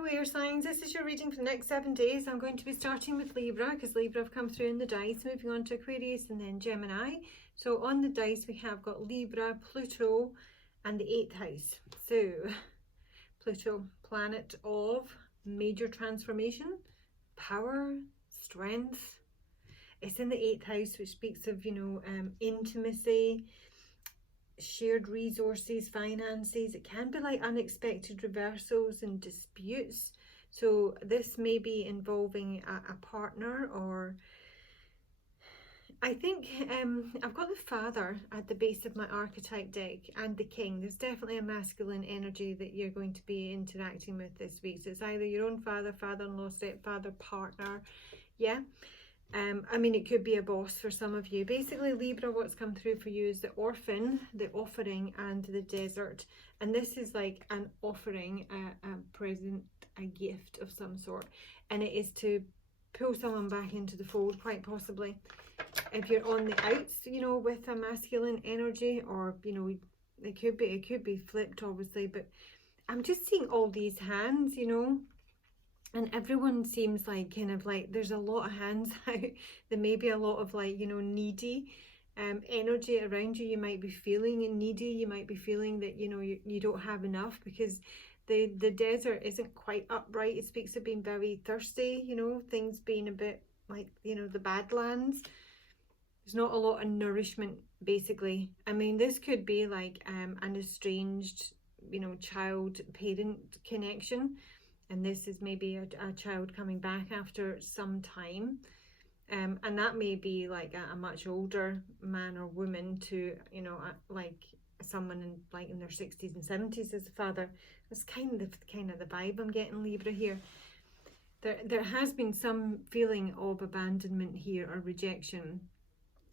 Hello air signs, this is your reading for the next 7 days. I'm going to be starting with Libra because Libra have come through in the dice, moving on to Aquarius and then Gemini. So on the dice we have got Libra, Pluto and the 8th house. So Pluto, planet of major transformation, power, strength. It's in the 8th house, which speaks of, intimacy, shared resources, finances. It can be like unexpected reversals and disputes. So this may be involving a partner, or I think I've got the Father at the base of my archetype deck and the King. There's definitely a masculine energy that you're going to be interacting with this week. So it's either your own father, father-in-law, stepfather, partner. Yeah. I mean, it could be a boss for some of you. Basically, Libra, what's come through for you is the orphan, the offering, and the desert. And this is like an offering, a present, a gift of some sort. And it is to pull someone back into the fold, quite possibly. If you're on the outs, with a masculine energy, or, it could be flipped, obviously. But I'm just seeing all these hands, and everyone seems like there's a lot of hands out. There may be a lot of needy energy around you. You might be feeling needy. You might be feeling that you don't have enough, because the desert isn't quite upright. It speaks of being very thirsty, things being a bit like the Badlands. There's not a lot of nourishment, basically. I mean, this could be like an estranged child parent connection. And this is maybe a child coming back after some time. And that may be like a much older man or woman to, like someone in their 60s and 70s as a father. That's kind of the vibe I'm getting, Libra, here. There has been some feeling of abandonment here, or rejection.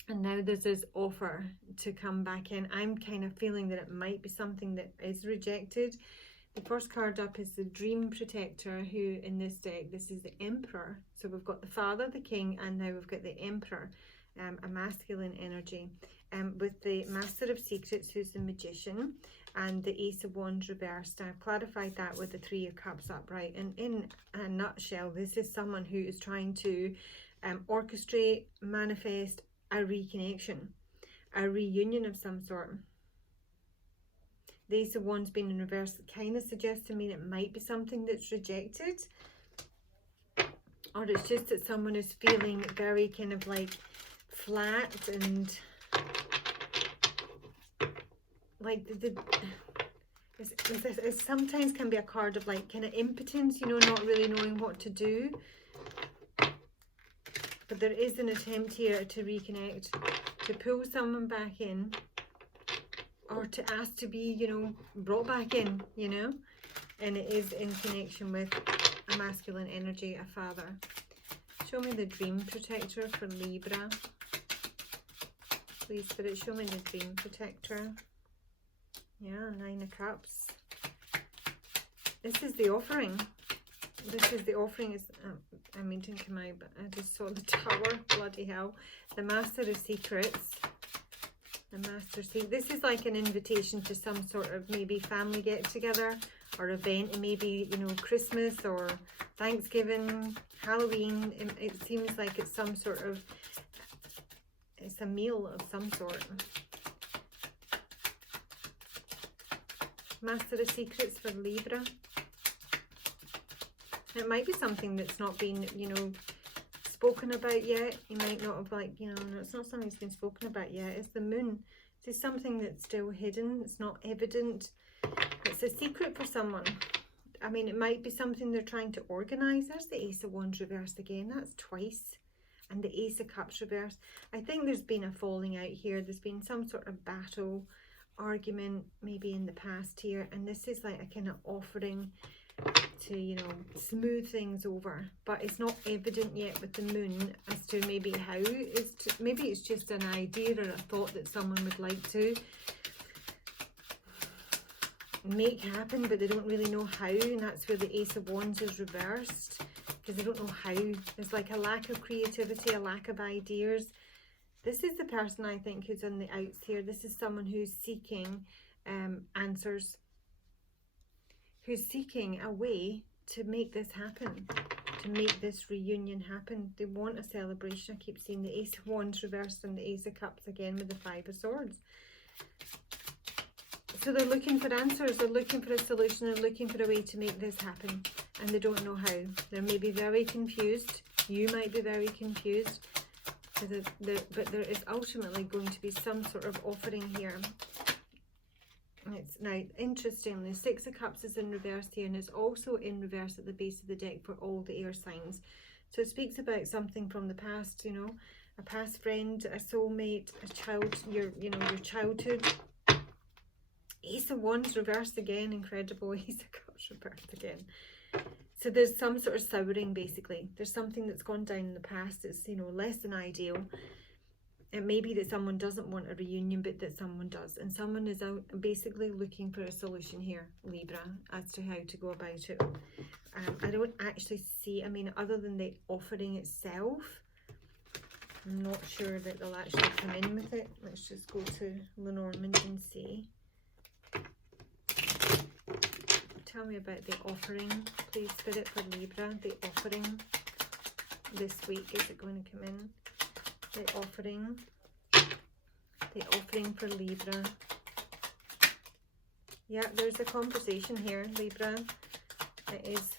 And now there's this offer to come back in. I'm kind of feeling that it might be something that is rejected. The first card up is the Dream Protector, who in this deck, this is the Emperor. So we've got the Father, the King, and now we've got the Emperor, a masculine energy. With the Master of Secrets, who's the Magician, and the Ace of Wands reversed. I've clarified that with the Three of Cups upright. And in a nutshell, this is someone who is trying to orchestrate, manifest a reconnection, a reunion of some sort. The Ace of Wands being in reverse kind of suggests to me it might be something that's rejected, or it's just that someone is feeling very kind of like flat, and like it sometimes can be a card of like kind of impotence, not really knowing what to do. But there is an attempt here to reconnect, to pull someone back in, or to ask to be, brought back in, and it is in connection with a masculine energy, a father. Show me the Dream Protector for Libra. Please, Spirit, show me the Dream Protector. Yeah, 9 of Cups. This is the offering. This is the offering. I mean, didn't come out, but I just saw the Tower. Bloody hell. The Master of Secrets. The Master Secret. This is like an invitation to some sort of maybe family get together or event, and maybe Christmas or Thanksgiving, Halloween. It seems like it's some sort of, it's a meal of some sort. Master of Secrets for Libra. It might be something that's not been spoken about yet. You might not have no, it's not something that's been spoken about yet. It's the Moon. It's something that's still hidden. It's not evident. It's a secret for someone. I mean, it might be something they're trying to organize. There's the Ace of Wands reversed again. That's twice. And the Ace of Cups reversed. I think there's been a falling out here. There's been some sort of battle, argument, maybe in the past here. And this is like a kind of offering to smooth things over, but it's not evident yet with the Moon as to maybe how maybe it's just an idea or a thought that someone would like to make happen, but they don't really know how. And that's where the Ace of Wands is reversed, because they don't know how. There's like a lack of creativity, a lack of ideas. This is the person, I think, who's on the outs here. This is someone who's seeking answers, who's seeking a way to make this happen, to make this reunion happen. They want a celebration. I keep seeing the Ace of Wands reversed and the Ace of Cups again with the Five of Swords. So they're looking for answers, they're looking for a solution, they're looking for a way to make this happen, and they don't know how. They may be very confused, you might be very confused, but there is ultimately going to be some sort of offering here. It's now, interestingly, Six of Cups is in reverse here, and it's also in reverse at the base of the deck for all the air signs. So it speaks about something from the past, you know, a past friend, a soulmate, a child, your childhood. Ace of Wands reversed again, incredible. Ace of Cups reversed again. So there's some sort of souring, basically. There's something that's gone down in the past. It's, you know, less than ideal. It may be that someone doesn't want a reunion, but that someone does. And someone is out basically looking for a solution here, Libra, as to how to go about it. I don't actually see, I mean, other than the offering itself, I'm not sure that they'll actually come in with it. Let's just go to Lenormand and see. Tell me about the offering, please, Spirit, for Libra. The offering this week, is it going to come in? The offering for Libra. Yeah, there's a conversation here, Libra. It is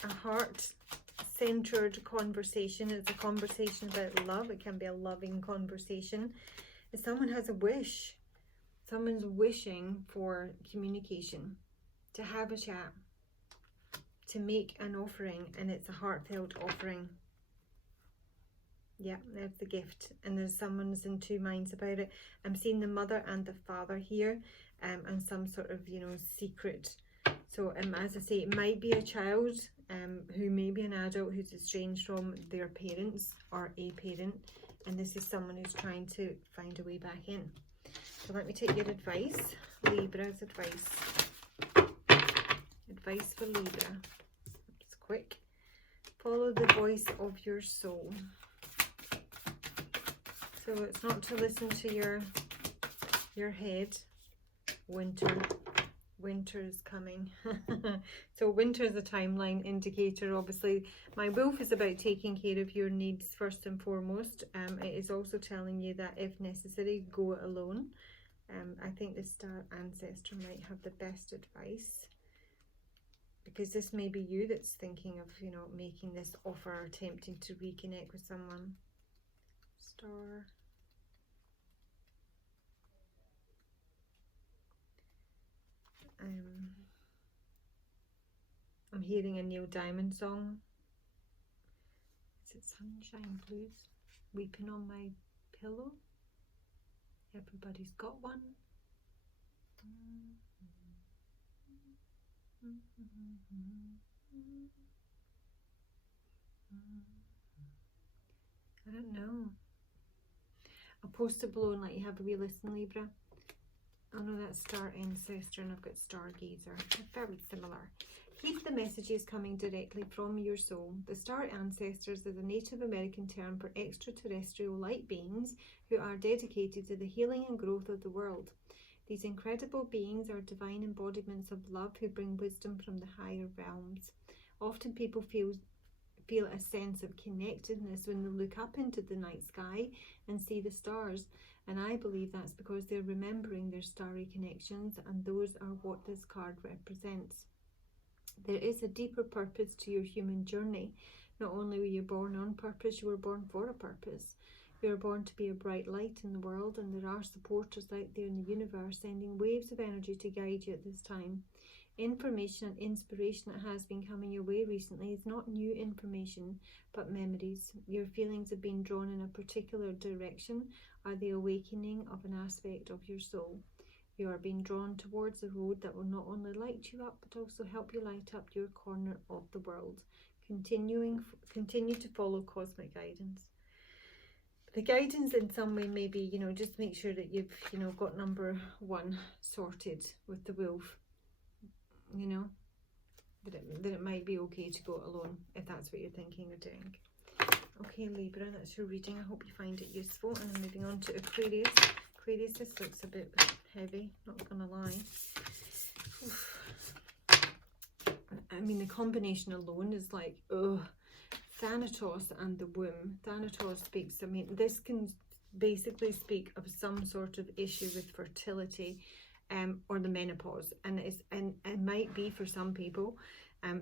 a heart-centered conversation. It's a conversation about love. It can be a loving conversation. If someone has a wish, someone's wishing for communication, to have a chat, to make an offering, and it's a heartfelt offering. Yeah, there's the gift, and there's someone's in two minds about it. I'm seeing the mother and the father here, and some sort of, you know, secret. So as I say, it might be a child who may be an adult who's estranged from their parents or a parent, and this is someone who's trying to find a way back in. So let me take your advice, Libra's advice. Advice for Libra. It's quick. Follow the voice of your soul. So it's not to listen to your head. Winter is coming. So winter is a timeline indicator. Obviously, my wolf is about taking care of your needs first and foremost. It is also telling you that if necessary, go it alone. I think the star ancestor might have the best advice, because this may be you that's thinking of, you know, making this offer, attempting to reconnect with someone. Star. I'm hearing a Neil Diamond song. Is it Sunshine Blues? Weeping on my pillow. Everybody's got one. I don't know. I'll post it below and let you have a wee listen, Libra. Oh no, that's Star Ancestor, and I've got Stargazer. They're very similar. Keep the messages coming directly from your soul. The Star Ancestors is a Native American term for extraterrestrial light beings who are dedicated to the healing and growth of the world. These incredible beings are divine embodiments of love who bring wisdom from the higher realms. Often people feel a sense of connectedness when they look up into the night sky and see the stars, and I believe that's because they're remembering their starry connections, and those are what this card represents. There is a deeper purpose to your human journey. Not only were you born on purpose, you were born for a purpose. You are born to be a bright light in the world, and there are supporters out there in the universe sending waves of energy to guide you at this time. Information and inspiration that has been coming your way recently is not new information, but memories. Your feelings have been drawn in a particular direction, are the awakening of an aspect of your soul. You are being drawn towards a road that will not only light you up, but also help you light up your corner of the world. Continue to follow cosmic guidance. The guidance in some way may be, you know, just make sure that you've, you know, got number one sorted with the wolf. You know, that it might be okay to go alone if that's what you're thinking of doing. Okay, Libra, that's your reading. I hope you find it useful. And I'm moving on to Aquarius. Aquarius, this looks a bit heavy, not gonna lie. I mean, the combination alone is like, ugh. Thanatos and the womb. Thanatos speaks, I mean, this can basically speak of some sort of issue with fertility, or the menopause, and it might be for some people,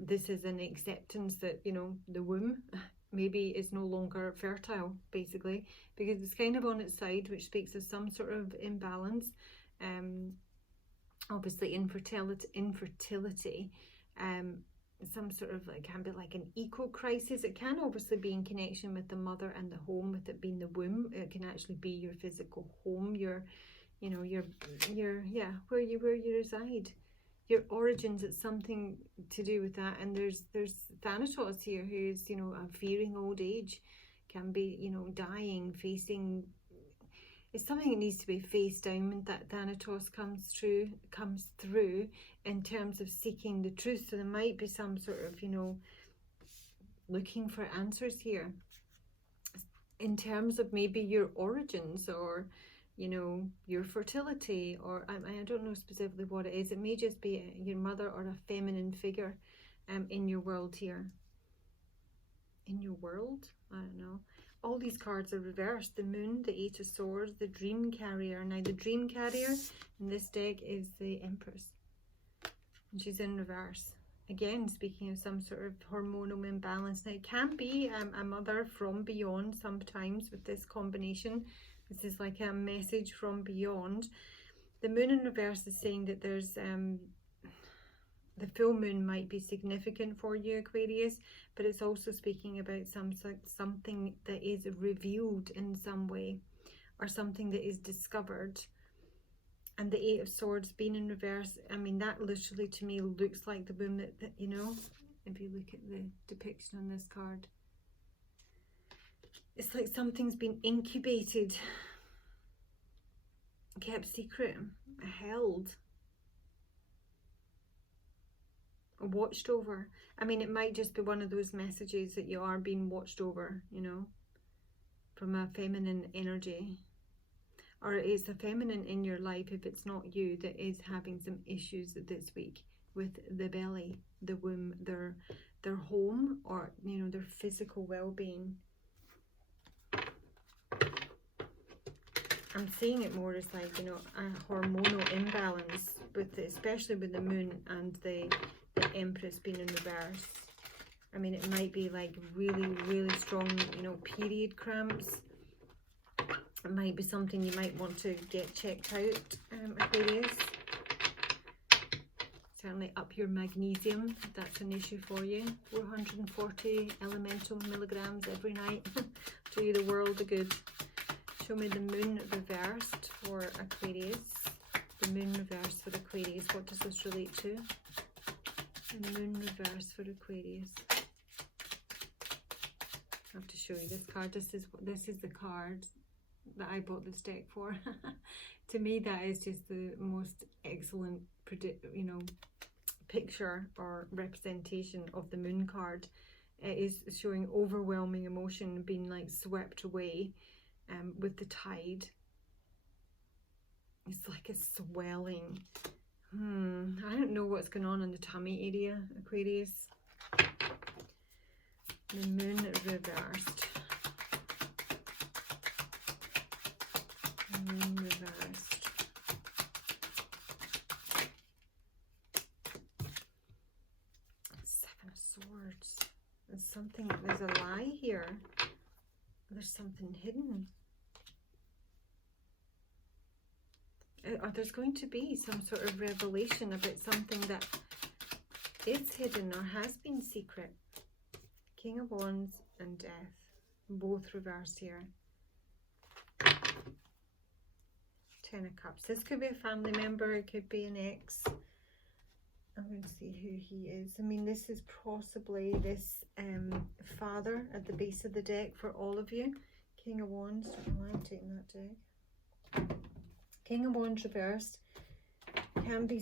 this is an acceptance that, you know, the womb maybe is no longer fertile, basically, because it's kind of on its side, which speaks of some sort of imbalance. Obviously infertility, some sort of, like, can be like an eco crisis. It can obviously be in connection with the mother and the home, with it being the womb. It can actually be your physical home, your, you know, your yeah, where you reside, your origins. It's something to do with that. And there's Thanatos here, who's, you know, a fearing old age, can be, you know, dying, facing. It's something that needs to be faced down when that Thanatos comes through in terms of seeking the truth. So there might be some sort of, you know, looking for answers here in terms of maybe your origins, or, you know, your fertility, or I don't know specifically what it is. It may just be your mother or a feminine figure in your world here. In your world? I don't know. All these cards are reversed. The moon, the eight of swords, the dream carrier. Now the dream carrier in this deck is the empress, and she's in reverse. Again, speaking of some sort of hormonal imbalance. Now it can be a mother from beyond sometimes with this combination. This is like a message from beyond. The moon in reverse is saying that there's the full moon might be significant for you, Aquarius, but it's also speaking about something that is revealed in some way, or something that is discovered. And the eight of swords being in reverse, I mean, that literally to me looks like the womb that, you know, if you look at the depiction on this card, it's like something's been incubated, kept secret, held, watched over. I mean, it might just be one of those messages that you are being watched over, you know, from a feminine energy, or it's a feminine in your life, if it's not you, that is having some issues this week with the belly, the womb, their home, or, you know, their physical well-being. I'm seeing it more as like, you know, a hormonal imbalance with especially with the moon and the empress being in reverse. I mean, it might be like really strong, you know, period cramps. It might be something you might want to get checked out, Aquarius. Certainly up your magnesium if that's an issue for you. 440 elemental milligrams every night. Do you the world the good. Show me the moon reversed for Aquarius. The moon reversed for Aquarius. What does this relate to? The moon reversed for Aquarius. I have to show you this card. This is the card that I bought this deck for. To me, that is just the most excellent, you know, picture or representation of the moon card. It is showing overwhelming emotion being like swept away with the tide. It's like a swelling. I don't know what's going on in the tummy area, Aquarius. The moon reversed. The moon reversed. Seven of Swords. There's something, there's a lie here. There's something hidden. Or there's going to be some sort of revelation about something that is hidden or has been secret. King of Wands and Death, both reversed here. Ten of Cups. This could be a family member, it could be an ex. I'm going to see who he is. I mean, this is possibly this father at the base of the deck for all of you. King of Wands. Oh, I'm taking that deck. King of Wands reversed can be,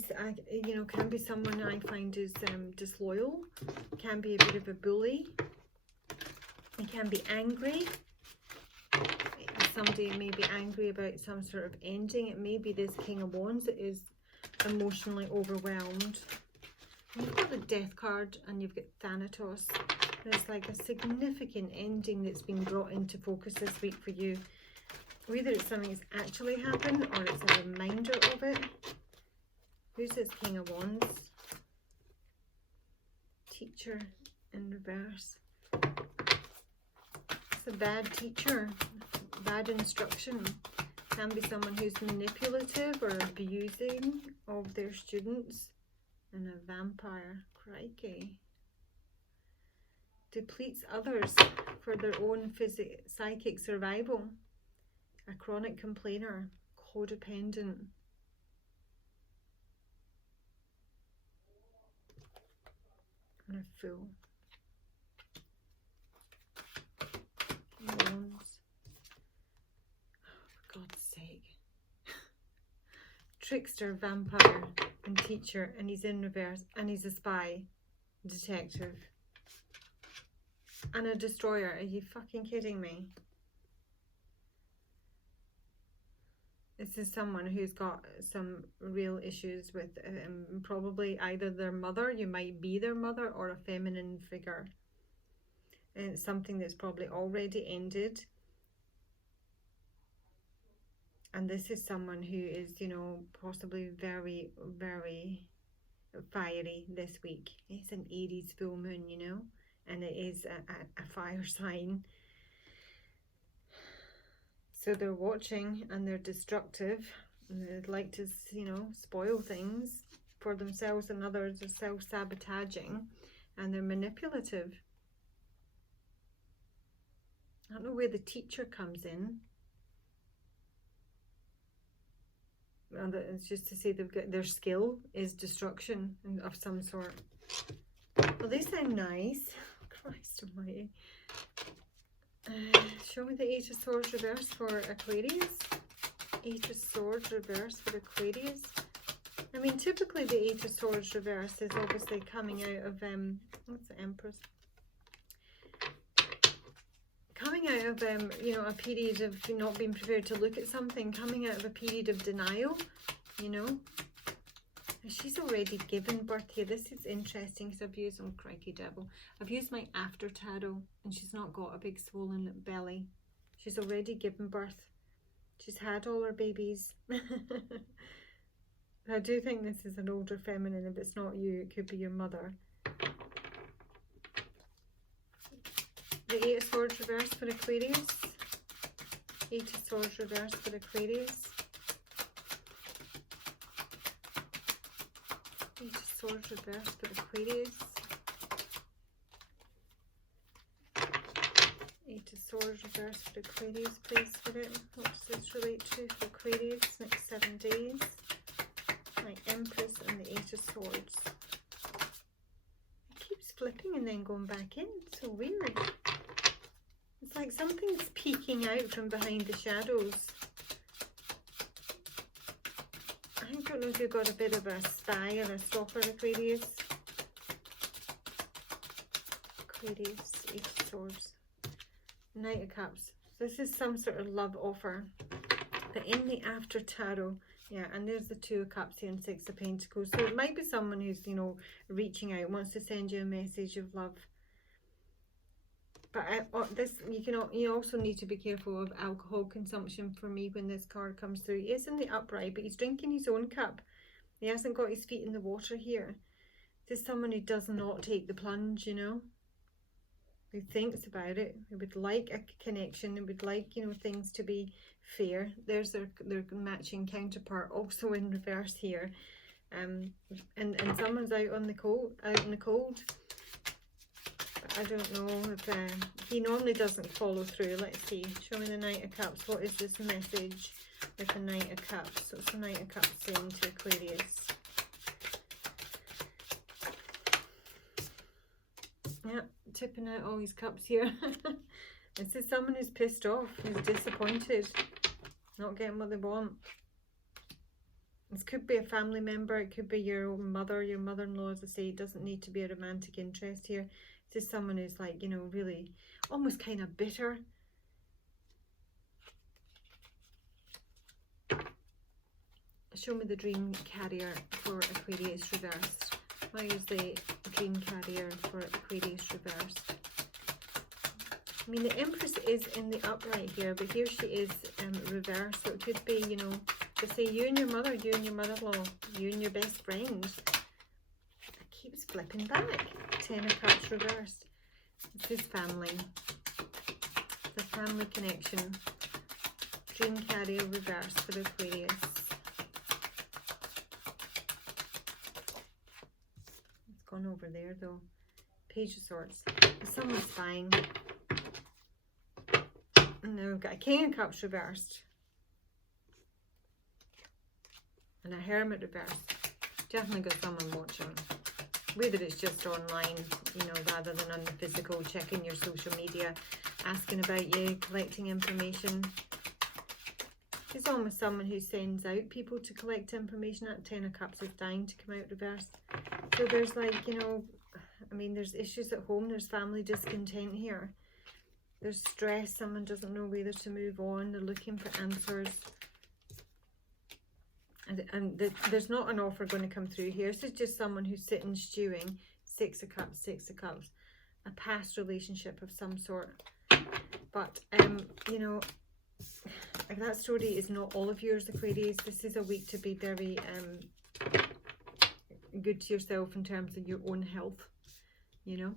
you know, can be someone I find is disloyal, can be a bit of a bully, it can be angry. Somebody may be angry about some sort of ending. It may be this King of Wands that is emotionally overwhelmed You've got the Death card and you've got Thanatos. There's like a significant ending that's been brought into focus this week for you. Whether it's something that's actually happened or it's a reminder of it. Who's this King of Wands? Teacher in reverse. It's a bad teacher, bad instruction. Can be someone who's manipulative or abusing of their students. And a vampire, crikey. Depletes others for their own psychic survival. A chronic complainer, codependent. And a fool. Wands. Oh, for God's sake. Trickster, vampire, and teacher, and he's in reverse, and he's a spy, detective, and a destroyer. Are you fucking kidding me? This is someone who's got some real issues with probably either their mother, you might be their mother, or a feminine figure. And it's something that's probably already ended. And this is someone who is, you know, possibly very, very fiery this week. It's an Aries full moon, you know, and it is a fire sign. So they're watching and they're destructive and they'd like to, you know, spoil things for themselves and others. They're self-sabotaging and they're manipulative. I don't know where the teacher comes in. And it's just to say they've got their skill is destruction of some sort. Well, they sound nice. Christ almighty. Show me the Eight of Swords reverse for Aquarius. Eight of Swords reverse for Aquarius. I mean, typically the Eight of Swords reverse is obviously coming out of what's the Empress? Coming out of you know, a period of not being prepared to look at something, coming out of a period of denial, you know. She's already given birth here. This is interesting because I've used, oh crikey devil, I've used my after tarot and she's not got a big swollen belly. She's already given birth. She's had all her babies. I do think this is an older feminine. If it's not you, it could be your mother. The Eight of Swords reverse for Aquarius. Eight of Swords reverse for Aquarius. Eight of Swords reverse for Aquarius. Eight of Swords reverse for Aquarius, please, for it. What does this relate to for Aquarius next 7 days? My Empress and the Eight of Swords. It keeps flipping and then going back in. It's so weird. It's like something's peeking out from behind the shadows. I don't know if you've got a bit of a spy or a stalker, Aquarius. Aquarius, Eight of Swords. Knight of Cups. This is some sort of love offer. But in the after tarot, yeah, and there's the Two of Cups here and Six of Pentacles. So it might be someone who's, you know, reaching out, wants to send you a message of love. But you also need to be careful of alcohol consumption for me when this card comes through. He is in the upright, but he's drinking his own cup. He hasn't got his feet in the water here. This is someone who does not take the plunge, you know. Who thinks about it. Who would like a connection. Who would like, you know, things to be fair. There's their matching counterpart also in reverse here. And someone's out in the cold. I don't know if he normally doesn't follow through. Let's see. Show me the Knight of Cups. What is this message with the Knight of Cups? What's the Knight of Cups saying to Aquarius? Yeah, tipping out all his cups here. This is someone who's pissed off, who's disappointed, not getting what they want. This could be a family member. It could be your mother, your mother-in-law. As I say, it doesn't need to be a romantic interest here. This is someone who's like, you know, really almost kind of bitter. Show me the Dream Carrier for Aquarius reversed. Why is the dream carrier for Aquarius reversed? I mean, the Empress is in the upright here, but here she is reversed. So it could be, you know, to say you and your mother, you and your mother-in-law, you and your best friend. It keeps flipping back. 10 of Cups reversed. This is family. The family connection. Dream carrier reversed for Aquarius. It's gone over there though. Page of Swords. Someone's spying. And now we've got a King of Cups reversed. And a Hermit reversed. Definitely got someone watching. Whether it's just online, you know, rather than on the physical, checking your social media, asking about you, collecting information. It's almost someone who sends out people to collect information. That 10 of Cups is dying to come out reversed. So there's like, you know, I mean, there's issues at home. There's family discontent here. There's stress. Someone doesn't know whether to move on. They're looking for answers. And there's not an offer going to come through here. This is just someone who's sitting stewing. 6 of Cups, 6 of Cups. A past relationship of some sort. But, you know, if that story is not all of yours, Aquarius, this is a week to be very good to yourself in terms of your own health, you know.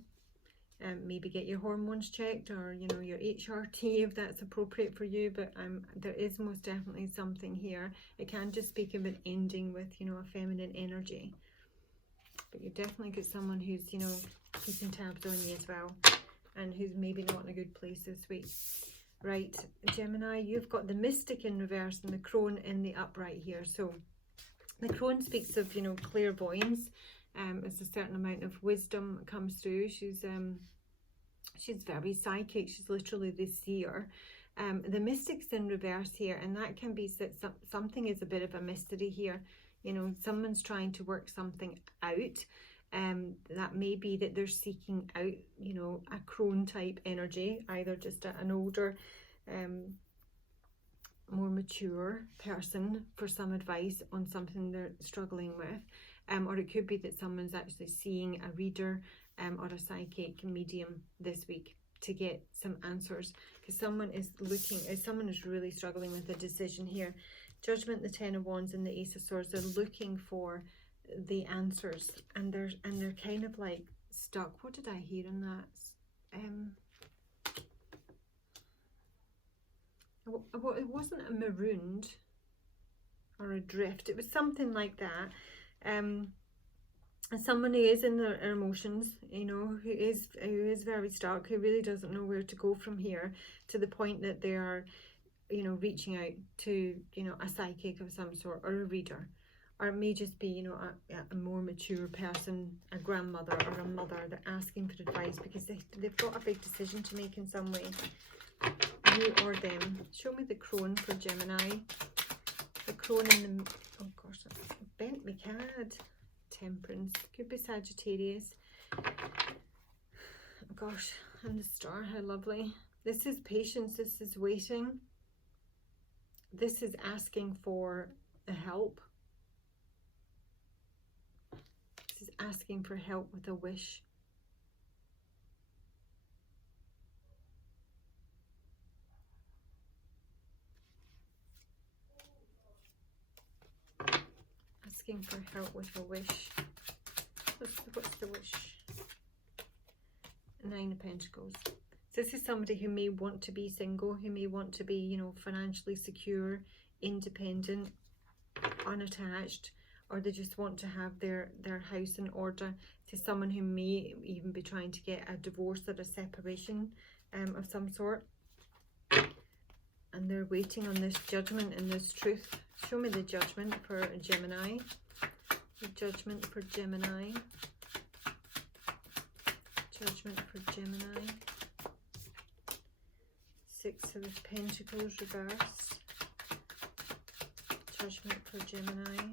Maybe get your hormones checked, or, you know, your HRT if that's appropriate for you. But there is most definitely something here. It can just speak of an ending with, you know, a feminine energy. But you definitely get someone who's, you know, keeping tabs on you as well, and who's maybe not in a good place this week. Right, Gemini, you've got the Mystic in reverse and the Crone in the upright here. So the Crone speaks of, you know, clairvoyance. It's a certain amount of wisdom comes through. She's very psychic. She's literally the seer. The Mystic's in reverse here, and that can be that something is a bit of a mystery here. You know, someone's trying to work something out. That may be that they're seeking out, you know, a crone type energy, either just an older, more mature person for some advice on something they're struggling with. Or it could be that someone's actually seeing a reader or a psychic medium this week to get some answers, because someone is really struggling with a decision here. Judgment, the 10 of Wands and the Ace of Swords, they're looking for the answers, and they're kind of like stuck. What did I hear in that? Well, it wasn't a marooned or adrift. It was something like that. And someone who is in their emotions, you know, who is very stuck, who really doesn't know where to go from here, to the point that they are, you know, reaching out to, you know, a psychic of some sort, or a reader, or it may just be, you know, a more mature person, a grandmother or a mother. They're asking for advice because they've got a big decision to make in some way, you or them. Show me the Crone for Gemini. The Crone in the, oh gosh, I bent my card. Temperance, could be Sagittarius. Oh gosh, and the Star, how lovely. This is patience, this is waiting. This is asking for a help. This is asking for help with a wish. Asking for help with a wish. What's the wish? 9 of Pentacles. So this is somebody who may want to be single, who may want to be, you know, financially secure, independent, unattached, or they just want to have their house in order. To someone who may even be trying to get a divorce or a separation of some sort. And they're waiting on this judgment and this truth. Show me the Judgment for Gemini. The Judgment for Gemini. Judgment for Gemini. 6 of Pentacles reversed. Judgment for Gemini.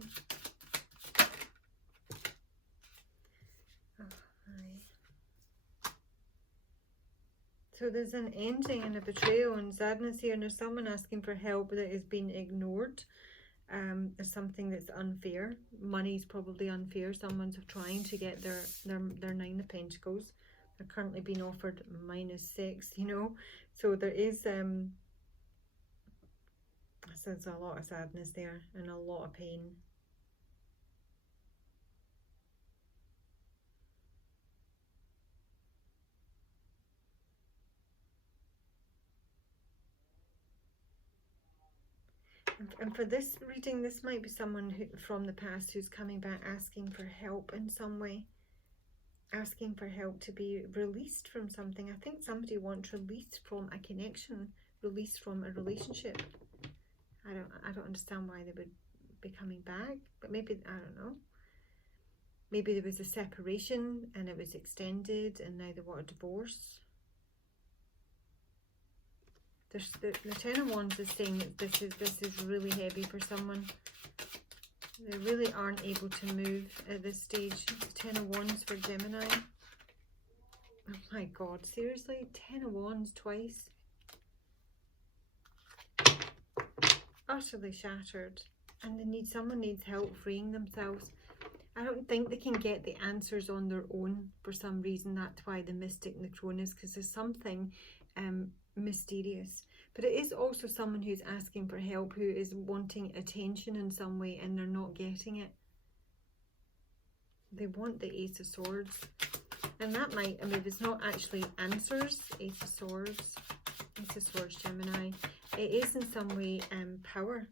So there's an ending and a betrayal and sadness here, and there's someone asking for help that is being ignored. There's something that's unfair. Money's probably unfair. Someone's trying to get their Nine of Pentacles. They're currently being offered -6, you know. So there is there's a lot of sadness there and a lot of pain. And for this reading, this might be someone from the past who's coming back asking for help in some way. Asking for help to be released from something. I think somebody wants release from a connection, release from a relationship. I don't understand why they would be coming back, but maybe, I don't know. Maybe there was a separation and it was extended and now they want a divorce. The Ten of Wands is saying that this is really heavy for someone. They really aren't able to move at this stage. The Ten of Wands for Gemini. Oh my God, seriously? 10 of Wands twice? Utterly shattered. And someone needs help freeing themselves. I don't think they can get the answers on their own for some reason. That's why the Mystic in the Crone is, because there's something mysterious. But it is also someone who's asking for help, who is wanting attention in some way and they're not getting it. They want the Ace of Swords. And that might, I mean, if it's not actually answers, Ace of Swords, Gemini, it is in some way power.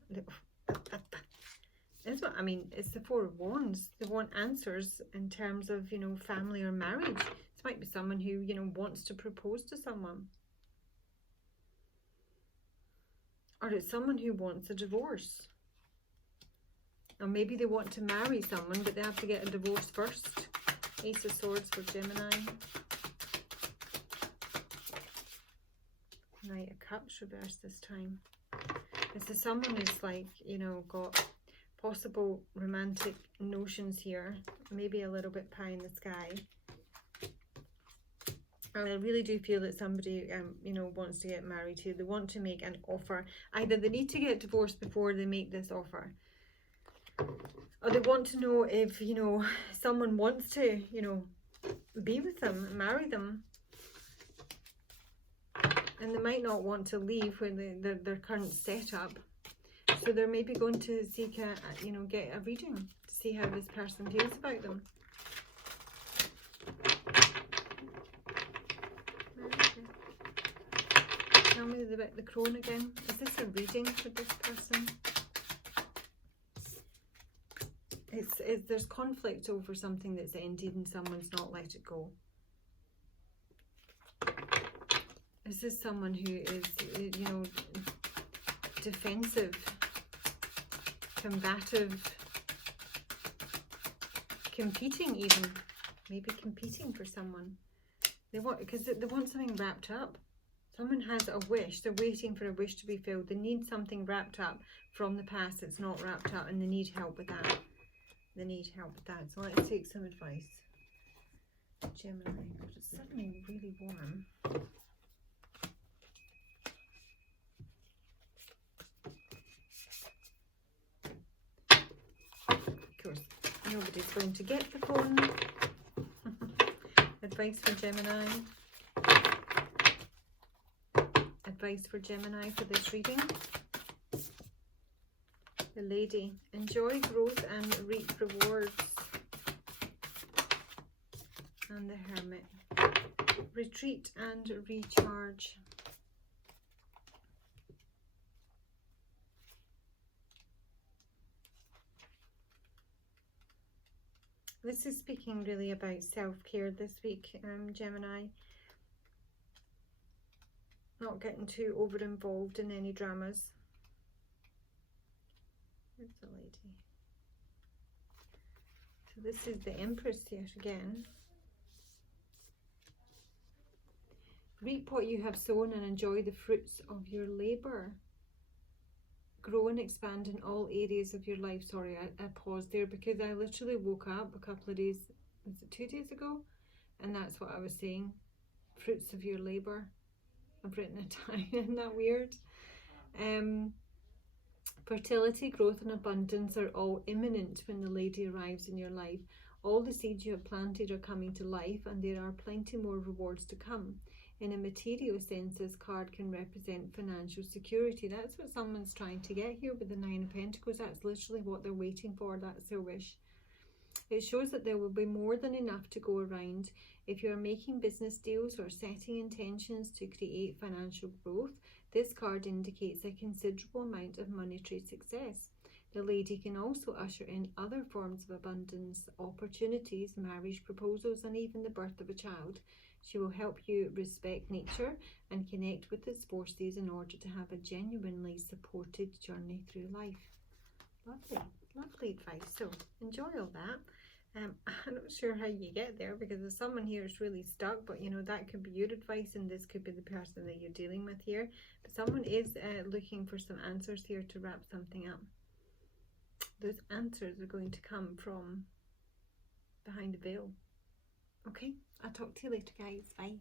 That's what I mean. It's the Four of Wands. They want answers in terms of, you know, family or marriage. This might be someone who, you know, wants to propose to someone. Or it's someone who wants a divorce. Or maybe they want to marry someone, but they have to get a divorce first. Ace of Swords for Gemini. Knight of Cups reversed this time. This is someone who's like, you know, got possible romantic notions here. Maybe a little bit pie in the sky. And I really do feel that somebody, you know, wants to get married here. They want to make an offer. Either they need to get divorced before they make this offer, or they want to know if, you know, someone wants to, you know, be with them, marry them. And they might not want to leave when their current setup. So they're maybe going to seek a, you know, get a reading to see how this person feels about them. Tell me about the crone again. Is this a reading for this person? There's conflict over something that's ended and someone's not let it go. Is this someone who is, you know, defensive, combative, competing even? Maybe competing for someone. They want, because they want something wrapped up. Someone has a wish. They're waiting for a wish to be filled. They need something wrapped up from the past that's not wrapped up, and they need help with that. They need help with that. So let's take some advice. Gemini. God, it's suddenly really warm. Of course, nobody's going to get the phone. Advice for Gemini. Advice for Gemini for this reading. The Lady. Enjoy growth and reap rewards. And the Hermit. Retreat and recharge. This is speaking really about self-care this week, Gemini. Not getting too over-involved in any dramas. There's the Lady. So this is the Empress yet again. Reap what you have sown and enjoy the fruits of your labour. Grow and expand in all areas of your life. Sorry, I paused there because I literally woke up a couple of days, was it 2 days ago? And that's what I was saying. Fruits of your labour. I've written it down. Isn't that weird? Fertility, growth and abundance are all imminent when the lady arrives in your life. All the seeds you have planted are coming to life, and there are plenty more rewards to come. In a material sense, this card can represent financial security. That's what someone's trying to get here with the Nine of Pentacles. That's literally what they're waiting for. That's their wish. It shows that there will be more than enough to go around. If you are making business deals or setting intentions to create financial growth, this card indicates a considerable amount of monetary success. The lady can also usher in other forms of abundance, opportunities, marriage proposals, and even the birth of a child. She will help you respect nature and connect with its forces in order to have a genuinely supported journey through life. Lovely, lovely advice. So enjoy all that. I'm not sure how you get there, because if someone here is really stuck, but you know, that could be your advice and this could be the person that you're dealing with here. But someone is looking for some answers here to wrap something up. Those answers are going to come from behind the veil. Okay, I'll talk to you later, guys. Bye.